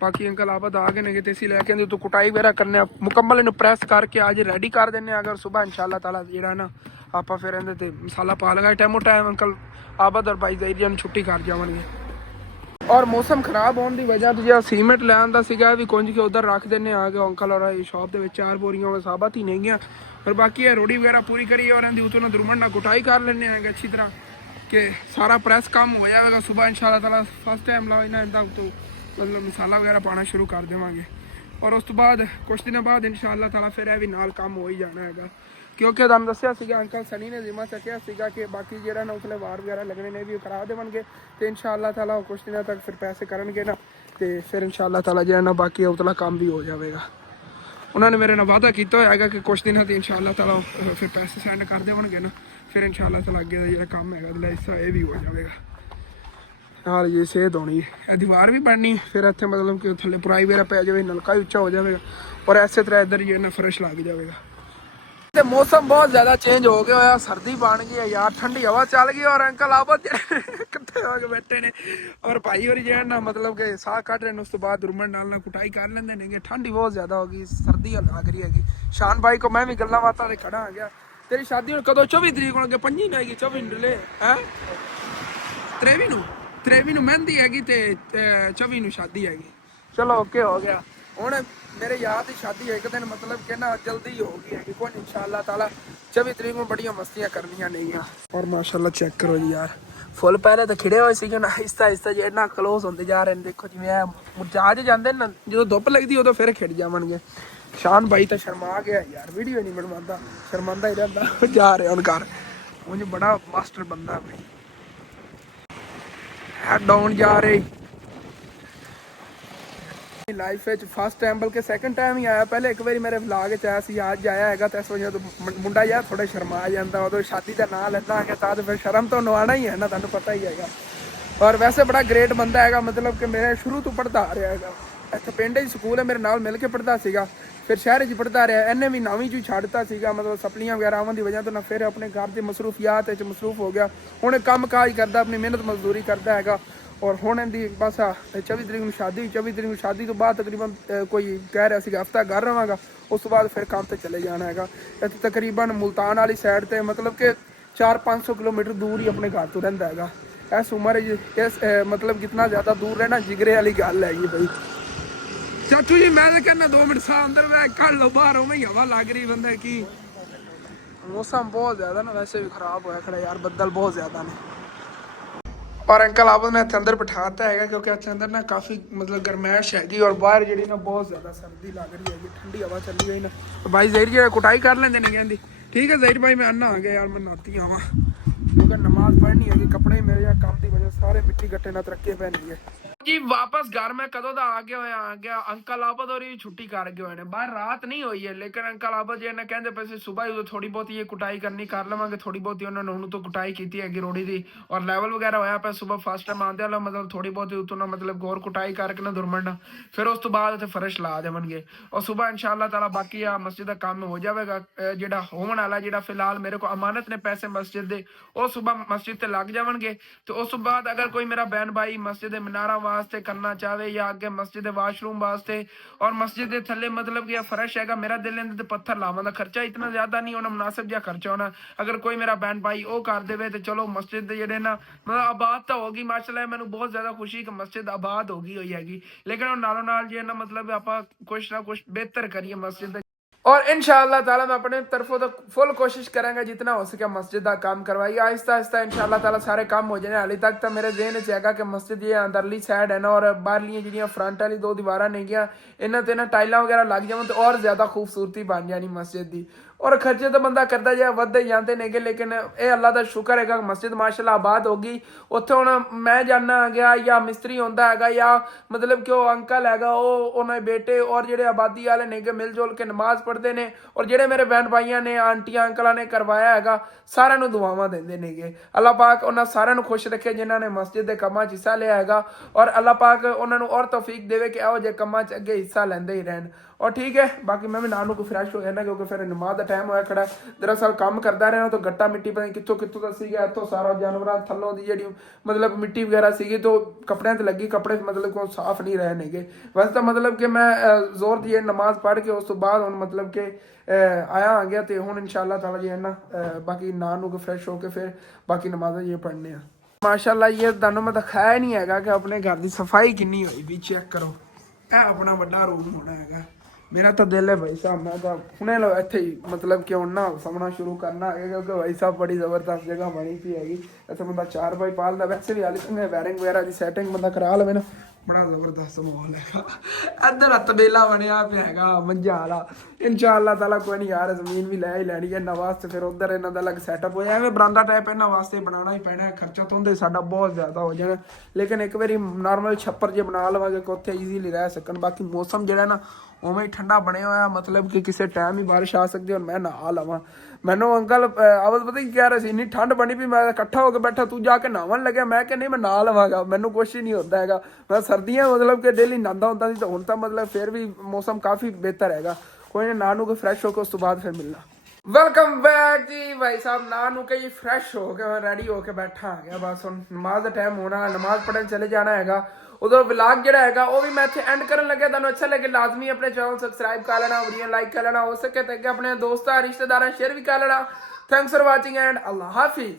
बाकी अंकल आबद आ गए ने तेसी लैके आंदे तो कुटाई वगैरह करने मुकम्मल इन्हूं प्रैस करके आज रेडी कर देने अगर सुबह इंशाल्लाह ताला जिहड़ा ना आप फिर इहदे ते मसाला पा लेंगे टाइमो टाइम अंकल आबद और भाई ज़हीर जी छुट्टी कर जावणगे और मौसम खराब होने की वजह तो जो सीमेंट लैन का सीगा भी कुंज के उधर रख देने आ गए अंकल और शॉप के 4 बोरियां साबत ही नहीं गया और बाकी है रोड़ी वगैरह पूरी करिए और इनकी उतों दुरमन ना कुटाई कर लेने आएंगे अच्छी तरह कि सारा प्रेस काम हो जाएगा सुबह इंशाल्लाह ताला फर्स्ट टाइम लाओ इन्हें तो ਮਤਲਬ ਮਸਾਲਾ ਵਗੈਰਾ ਪਾਉਣਾ ਸ਼ੁਰੂ ਕਰ ਦੇਵਾਂਗੇ। ਔਰ ਉਸ ਤੋਂ ਬਾਅਦ ਕੁਛ ਦਿਨਾਂ ਬਾਅਦ ਇਨਸ਼ਾਅੱਲਾ ਤਾਲਾ ਫਿਰ ਇਹ ਵੀ ਨਾਲ ਕੰਮ ਹੋ ਹੀ ਜਾਣਾ ਹੈਗਾ, ਕਿਉਂਕਿ ਤੁਹਾਨੂੰ ਦੱਸਿਆ ਸੀਗਾ ਅੰਕਲ ਸਨੀ ਨੇ ਜ਼ਿੰਮਾ ਚੱਕਿਆ ਸੀਗਾ ਕਿ ਬਾਕੀ ਜਿਹੜਾ ਨਾ ਉਸਲੇ ਵਾਰ ਵਗੈਰਾ ਲੱਗਣੇ ਨੇ ਵੀ ਉਹ ਕਰਾ ਦੇਵਣਗੇ ਤੇ ਇਨਸ਼ਾਅੱਲਾ ਤਾਲਾ ਉਹ ਕੁਛ ਦਿਨਾਂ ਤੱਕ ਫਿਰ ਪੈਸੇ ਕਰਨਗੇ ਨਾ ਤੇ ਫਿਰ ਇਨਸ਼ਾਅੱਲਾ ਤਾਲਾ ਜਿਹੜਾ ਨਾ ਬਾਕੀ ਉਤਲਾ ਕੰਮ ਵੀ ਹੋ ਜਾਵੇਗਾ। ਉਹਨਾਂ ਨੇ ਮੇਰੇ ਨਾਲ ਵਾਅਦਾ ਕੀਤਾ ਹੋਇਆ ਹੈਗਾ ਕਿ ਕੁਛ ਦਿਨਾਂ ਤੇ ਇਨਸ਼ਾਅੱਲਾ ਤਾਲਾ ਫਿਰ ਪੈਸੇ ਸੈਂਡ ਕਰ ਦੇਵਣਗੇ ਨਾ, ਫਿਰ ਇਨਸ਼ਾਅੱਲਾ ਤਾਲਾ ਅੱਗੇ ਦਾ ਜਿਹੜਾ ਕੰਮ ਹੈਗਾ ਅਗਲਾ ਹਿੱਸਾ ਇਹ ਵੀ ਹੋ ਜਾਵੇਗਾ। ਨਾਲ ਜੀ ਸੇਧ ਹੋਣੀ ਇਹ ਦੀਵਾਰ ਵੀ ਬਣਨੀ, ਫਿਰ ਇੱਥੇ ਮਤਲਬ ਕਿ ਥੱਲੇ ਪੁਰਾਈ ਵਗੈਰਾ ਪੈ ਜਾਵੇ, ਨਲਕਾ ਵੀ ਉੱਚਾ ਹੋ ਜਾਵੇਗਾ ਔਰ ਇਸੇ ਤਰ੍ਹਾਂ ਇੱਧਰ ਜਿਹੜਾ ਨਾ ਫਰਸ਼ ਲੱਗ ਜਾਵੇਗਾ। ਤੇ ਮੌਸਮ ਬਹੁਤ ਜ਼ਿਆਦਾ ਚੇਂਜ ਹੋ ਗਿਆ ਹੋਇਆ, ਸਰਦੀ ਬਣ ਗਈ ਹੈ ਯਾਰ, ਠੰਡੀ ਹਵਾ ਚੱਲ ਗਈ ਔਰ ਅੰਕਲ ਆਬਦ ਇਕੱਠੇ ਹੋ ਕੇ ਬੈਠੇ ਨੇ ਔਰ ਭਾਈ ਹੋਰੀ ਜਿਹੜਾ ਨਾ ਮਤਲਬ ਕਿ ਸਾਹ ਕੱਢ ਰਹੇ ਨੇ, ਉਸ ਤੋਂ ਬਾਅਦ ਰੁਮਨ ਨਾਲ ਕੁਟਾਈ ਕਰ ਲੈਂਦੇ ਨੇਗੇ। ਠੰਡੀ ਬਹੁਤ ਜ਼ਿਆਦਾ ਹੋ ਗਈ, ਸਰਦੀ ਲੱਗ ਰਹੀ ਹੈਗੀ। ਸ਼ਾਨ ਭਾਈ ਕੋ ਮੈਂ ਵੀ ਗੱਲਾਂ ਬਾਤਾਂ ਤੇ ਖੜਾ ਆ ਗਿਆ। ਤੇਰੀ ਸ਼ਾਦੀ ਹੁਣ ਕਦੋਂ? 24 ਤਰੀਕ ਨੂੰ, ਅੱਗੇ 25 ਨੂੰ ਹੈਗੀ, 24 ਨੂੰ ਲੈ ਹੈ 23 ਨੂੰ ਮਹਿੰਦੀ ਹੈਗੀ ਤੇ 24 ਨੂੰ ਸ਼ਾਦੀ ਹੈਗੀ। ਚਲੋ ਓਕੇ ਹੋ ਗਿਆ। ਹੁਣ ਮੇਰੇ ਯਾਰ ਦੀ ਸ਼ਾਦੀ ਇੱਕ ਦਿਨ ਮਤਲਬ ਕਿ ਨਾ ਜਲਦੀ ਹੋ ਗਈ ਹੈਗੀ, ਕੋਈ ਇਨਸ਼ਾਅੱਲਾ ਤਾਲਾ 24 ਤਰੀਕ ਨੂੰ ਬੜੀਆਂ ਮਸਤੀਆਂ ਕਰਨੀਆਂ ਨੇਗੀਆਂ। ਔਰ ਮਾਸ਼ਾਅੱਲਾ ਚੈੱਕ ਕਰੋ ਜੀ ਯਾਰ, ਫੁੱਲ ਪਹਿਲੇ ਤਾਂ ਖਿੜੇ ਹੋਏ ਸੀਗੇ ਨਾ, ਆਹਿਸਤਾ ਆਹਿਸਤਾ ਜਿਹੜਾ ਕਲੋਜ਼ ਹੁੰਦੇ ਜਾ ਰਹੇ ਨੇ। ਦੇਖੋ ਜਿਵੇਂ ਮੁਰਝਾ ਜਾਂਦੇ ਨਾ, ਜਦੋਂ ਧੁੱਪ ਲੱਗਦੀ ਉਦੋਂ ਫਿਰ ਖਿੜ ਜਾਵਣਗੇ। ਸ਼ਾਨ ਭਾਈ ਤਾਂ ਸ਼ਰਮਾ ਗਿਆ ਯਾਰ, ਵੀਡੀਓ ਨਹੀਂ ਬਣਵਾਉਂਦਾ, ਸ਼ਰਮਾਂਦਾ ਹੀ ਰਹਿੰਦਾ। ਜਾ ਰਿਹਾ ਹੁਣ ਘਰ, ਉਂਝ ਬੜਾ ਮਾਸਟਰ ਬੰਦਾ ਭਾਈ। ਡਾउन जा रही लाइफ फस्ट टाइम बल्कि सैकंड टाइम ही आया। पहले एक बार मेरे व्लॉग च आया सी, अज आया है तो इस वजह तो मुंडा यार थोड़ा शर्मा जाता, उदों शादी का नाम लेता है तो फिर शर्म तो नवाना ही है ना, तुहानू पता ही है। और वैसे बड़ा ग्रेट बंदा है, मतलब कि मेरे शुरू तो पढ़ता आ रहा है। ਇੱਥੇ ਪਿੰਡ 'ਚ ਸਕੂਲ ਹੈ, ਮੇਰੇ ਨਾਲ ਮਿਲ ਕੇ ਪੜ੍ਹਦਾ ਸੀਗਾ, ਫਿਰ ਸ਼ਹਿਰ 'ਚ ਪੜ੍ਹਦਾ ਰਿਹਾ। ਇਹਨੇ ਵੀ 9ਵੀਂ 'ਚ ਛੱਡਤਾ ਸੀਗਾ, ਮਤਲਬ ਸਪਲੀਆਂ ਵਗੈਰਾ ਆਉਣ ਦੀ ਵਜ੍ਹਾ ਤੋਂ ਨਾ, ਫਿਰ ਆਪਣੇ ਘਰ ਦੀ ਮਸਰੂਫੀਆਤ ਵਿੱਚ ਮਸਰੂਫ ਹੋ ਗਿਆ। ਹੁਣ ਕੰਮ ਕਾਜ ਕਰਦਾ, ਆਪਣੀ ਮਿਹਨਤ ਮਜ਼ਦੂਰੀ ਕਰਦਾ ਹੈਗਾ। ਔਰ ਹੁਣ ਇਹਦੀ ਬਸ 24 ਤਰੀਕ ਨੂੰ ਸ਼ਾਦੀ, 24 ਤਰੀਕ ਨੂੰ ਸ਼ਾਦੀ ਤੋਂ ਬਾਅਦ ਤਕਰੀਬਨ ਕੋਈ ਕਹਿ ਰਿਹਾ ਸੀਗਾ ਹਫ਼ਤਾ ਘਰ ਰਹਾਂਗਾ, ਉਸ ਤੋਂ ਬਾਅਦ ਫਿਰ ਕੰਮ ਤੇ ਚਲੇ ਜਾਣਾ ਹੈਗਾ। ਇੱਥੇ ਤਕਰੀਬਨ ਮੁਲਤਾਨ ਵਾਲੀ ਸਾਈਡ ਤੇ ਮਤਲਬ ਕਿ 400-500 ਕਿਲੋਮੀਟਰ ਦੂਰ ਹੀ ਆਪਣੇ ਘਰ ਤੋਂ ਰਹਿੰਦਾ ਹੈਗਾ। ਇਸ ਉਮਰ 'ਚ ਇਸ ਮਤਲਬ ਕਿਤਨਾ ਜ਼ਿਆਦਾ ਦੂਰ ਰਹਿਣਾ ਜਿਗਰੇ ਵਾਲੀ ਗੱਲ ਹੈਗੀ ਬਈ। ਚਾਚੂ ਜੀ ਮੈਂ ਤਾਂ ਕਹਿੰਦਾ 2 ਮਿੰਟ ਸਾਹ ਅੰਦਰ ਮੈਂ ਕੱਢ ਲਓ ਬਾਹਰ, ਉਵੇਂ ਹੀ ਹਵਾ ਲੱਗ ਰਹੀ ਬੰਦਾ ਕੀ। ਮੌਸਮ ਬਹੁਤ ਜ਼ਿਆਦਾ ਨਾ ਵੈਸੇ ਵੀ ਖਰਾਬ ਹੋਇਆ ਖੜਾ ਯਾਰ, ਬੱਦਲ ਬਹੁਤ ਜ਼ਿਆਦਾ ਨੇ। और अंकल आबद ने अंदर बिठाता है क्योंकि अच्छे अंदर ना काफ़ी मतलब गर्मैश हैगी और बाहर जी ना बहुत ज़्यादा सर्दी लग रही है, ठंडी हवा चली गई ना। तो भाई जहीर जी कुटाई कर लेंगे नहीं कहती, ठीक है जहीर भाई मैं अन्ना आ गया यार, मैं नहाती आवा क्योंकि नमाज पढ़नी है, कपड़े मेरे यार काम की वजह सारे मिट्टी गट्टे ना तरक्के पैनी है जी। वापस घर में कदों का आ गया अंकल आबद और छुट्टी कर गए हुए बाहर, रात नहीं हुई है लेकिन अंकल आबद जी ने कहते पे सुबह ही थोड़ी बहुत ये कुटाई करनी कर लवेंगे, थोड़ी बहुत उन्होंने हूँ तो कुटाई की है रोड़ी की और लैवल वगैरह होया पे सुबह फर्स्ट टाइम आते वाला, मतलब थोड़ी बहुत उतों ना मतलब गौर कुटाई करके ना दुरमंड, फिर उस तो बाद फर्श ला देवनगे और सुबह इंशाअल्लाह ताला बाकी आ मस्जिद का काम हो जाएगा। जो होने वाला जो फिलहाल मेरे को अमानत ने पैसे मस्जिद के, वो सुबह मस्जिद से लग जावनगे। तो उस बाद अगर कोई मेरा बहन भाई मस्जिद मीनारा वास्ते करना चाहे या आगे मस्जिद वाशरूम वास्ते और मस्जिद के थले मतलब कि फर्श है, मेरा दिल तो पत्थर लावन का खर्चा इतना ज्यादा नहीं होना, मुनासिब जहा खर्चा होना। अगर कोई मेरा बहन भाई वो कर दे तो चलो मस्जिद जे ना मतलब आबाद तो होगी माशाल्लाह, मैंने बहुत ज्यादा खुशी कि मस्जिद आबाद होगी हुई हैगी, लेकिन नालों नाल जे ना मतलब आप कुछ ना कुछ बेहतर करिए मस्जिद। और इंशाअल्लाह ताला मैं अपने तरफों तो फुल कोशिश करेंगे जितना हो सके मस्जिद का काम करवाइए, आहिस्ता आहिस्ता इंशाअल्लाह ताला सारे काम हो जाने। हाले तक तो मेरे जहन च हैगा कि मस्जिद ये अंदरली साइड है ना और बाहरली जी फ्रंट वाली 2 दीवार नेगियां, इन्हां ते ना टाइलां वगैरह लग जावन तो और ज्यादा खूबसूरती बन जानी मस्जिद की। और खर्चे तो बंदा करता जाए वधदे जाते नेगे, लेकिन ये अल्लाह का शुक्र है कि मस्जिद माशाल्लाह आबाद होगी। उत्थे हुण मैं जाना गया या मिस्त्री होंदा हैगा या मतलब कि वो अंकल हैगा वो उन्हें बेटे और जेडे आबादी वाले नेगे मिल जुल के नमाज पढ़ते ने और जेडे मेरे बहन भाइयों ने आंटियां अंकलों ने करवाया हैगा सारिਆਂ ਨੂੰ दुआवां देंदे नेगे। अल्लाह पाक उन्हां सारिਆਂ ਨੂੰ खुश रखे जिन्हां ने मस्जिद के कामां 'ਚ हिस्सा लिया हैगा और अल्लाह पाक उन्हां ਨੂੰ और तौफीक देवे कि ਇਹੋ ਜਿਹੇ ਕੰਮਾਂ 'ਚ ਅੱਗੇ हिस्सा ਲੈਂਦੇ ही रहन। और ठीक है बाकी मैं भी नानू को फ्रैश हो जाना क्योंकि फिर नमाज का टाइम होया खड़ा। दरअसल काम करता रहा तो गट्टा मिट्टी पता नहीं कितों कितों का सीगा, इतों सारा जानवरों थलों की जी मतलब मिट्टी वगैरह सीगी तो कपड़े ते लगी, कपड़े मतलब को साफ नहीं रहे नेगे। वैसे तो मतलब कि मैं जोर दी नमाज पढ़ के उस तो बाद हुण मतलब कि आया आ गया तो हुण इंशाअल्लाह ताला जी है ना बाकी नानू को फ्रैश होकर फिर बाकी नमाज़ां ये पढ़ने हैं। माशाअल्लाह ये तुहानू मैं दिखाया नहीं हैगा कि अपने घर की सफाई कितनी हुई भी, चेक करो यह अपना वड्डा रूम होना हैगा। मेरा तो दिल है भाई साहब मैं तो हुणे इत्थे ही मतलब कि हुण ना समना शुरू करना है क्योंकि भाई साहब बड़ी ज़बरदस्त जगह बनी पई हैगी। इत्थे बंदा 4 बाई पालदा, वैसे भी हाले चंगे वायरिंग वगैरह की सैटिंग बंदा करा लवे ना ਬੜਾ ਜ਼ਬਰਦਸਤ ਮਾਹੌਲ ਹੈਗਾ। ਇੱਧਰ ਤਬੇਲਾ ਬਣਿਆ ਪਿਆ ਹੈਗਾ ਮੰਝਾਂ ਵਾਲਾ। ਇਨਸ਼ਾਅੱਲਾ ਤਾਲਾ ਕੋਈ ਨਹੀਂ ਯਾਰ, ਜ਼ਮੀਨ ਵੀ ਲੈ ਹੀ ਲੈਣੀ ਹੈ ਇਹਨਾਂ ਵਾਸਤੇ। ਫਿਰ ਉਧਰ ਇਹਨਾਂ ਦਾ ਅਲੱਗ ਸੈਟਅਪ ਹੋਇਆ। ਐਵੇਂ ਬਰਾਂਡਾ ਟਾਈਪ ਇਹਨਾਂ ਵਾਸਤੇ ਬਣਾਉਣਾ ਹੀ ਪੈਣਾ ਹੈ। ਖਰਚਾ ਤਾਂ ਉਹਦੇ ਸਾਡਾ ਬਹੁਤ ਜ਼ਿਆਦਾ ਹੋ ਜਾਣਾ, ਲੇਕਿਨ ਇੱਕ ਵਾਰੀ ਨਾਰਮਲ ਛੱਪਰ ਜੇ ਬਣਾ ਲਵਾਂਗੇ ਕਿ ਉੱਥੇ ਈਜ਼ੀਲੀ ਰਹਿ ਸਕਣ। ਬਾਕੀ ਮੌਸਮ ਜਿਹੜਾ ਨਾ ਉਵੇਂ ਹੀ ਠੰਡਾ ਬਣਿਆ ਹੋਇਆ, ਮਤਲਬ ਕਿ ਕਿਸੇ ਟਾਈਮ ਹੀ ਬਾਰਿਸ਼ ਆ ਸਕਦੀ। ਹੁਣ ਮੈਂ ਨਹਾ ਲਵਾਂ। ਮੈਨੂੰ ਅੰਕਲ ਆਵਾਜ਼ ਪਤਾ ਕੀ ਕਹਿ ਰਿਹਾ ਸੀ, ਇੰਨੀ ਠੰਡ ਬਣੀ ਵੀ ਮੈਂ ਇਕੱਠਾ ਹੋ ਕੇ ਬੈਠਾ, ਤੂੰ ਜਾ ਕੇ ਨਹਾਉਣ ਲੱਗਿਆ। ਮੈਂ ਕਿ ਨਹੀਂ, ਮੈਂ ਨਹਾ ਲਵਾਂਗਾ, ਮੈਨੂੰ ਕੁਛ ਹੀ ਨਹੀਂ ਹੁੰਦਾ ਹੈਗਾ। ਮੈਂ ਸਰਦੀਆਂ ਮਤਲਬ ਕਿ ਡੇਲੀ ਨਹਾਉਂਦਾ ਹੁੰਦਾ ਸੀ, ਤਾਂ ਹੁਣ ਤਾਂ ਮਤਲਬ ਫਿਰ ਵੀ ਮੌਸਮ ਕਾਫੀ ਬਿਹਤਰ ਹੈਗਾ। ਕੋਈ ਨਾ, ਨਹਾ ਨੂੰ ਕੇ ਫਰੈਸ਼ ਹੋ ਕੇ ਉਸ ਤੋਂ ਬਾਅਦ ਫਿਰ ਮਿਲਣਾ। ਵੈਲਕਮ ਬੈਕ ਜੀ ਭਾਈ ਸਾਹਿਬ। ਨਹਾ ਨੂੰ ਕੇ ਫਰੈਸ਼ ਹੋ ਕੇ ਮੈਂ ਰੈਡੀ ਹੋ ਕੇ ਬੈਠਾ ਆ ਗਿਆ। ਬਸ ਹੁਣ ਨਮਾਜ਼ ਦਾ ਟਾਈਮ ਹੋਣਾ, ਨਮਾਜ਼ ਪੜ੍ਹਨ ਚਲੇ ਜਾਣਾ ਹੈਗਾ। ਉਦੋਂ ਵਲੌਗ ਜਿਹੜਾ ਹੈਗਾ ਉਹ ਵੀ ਮੈਂ ਇੱਥੇ ਐਂਡ ਕਰਨ ਲੱਗਿਆ। ਤੁਹਾਨੂੰ ਅੱਛਾ ਲੱਗੇ ਲਾਜ਼ਮੀ ਆਪਣੇ ਚੈਨਲ ਸਬਸਕ੍ਰਾਈਬ ਕਰ ਲੈਣਾ, ਵੀਡੀਓ ਲਾਈਕ ਕਰ ਲੈਣਾ, ਹੋ ਸਕੇ ਤਾਂ ਅੱਗੇ ਆਪਣੇ ਦੋਸਤਾਂ ਰਿਸ਼ਤੇਦਾਰਾਂ ਸ਼ੇਅਰ ਵੀ ਕਰ ਲੈਣਾ। Thanks for watching and Allah Hafiz.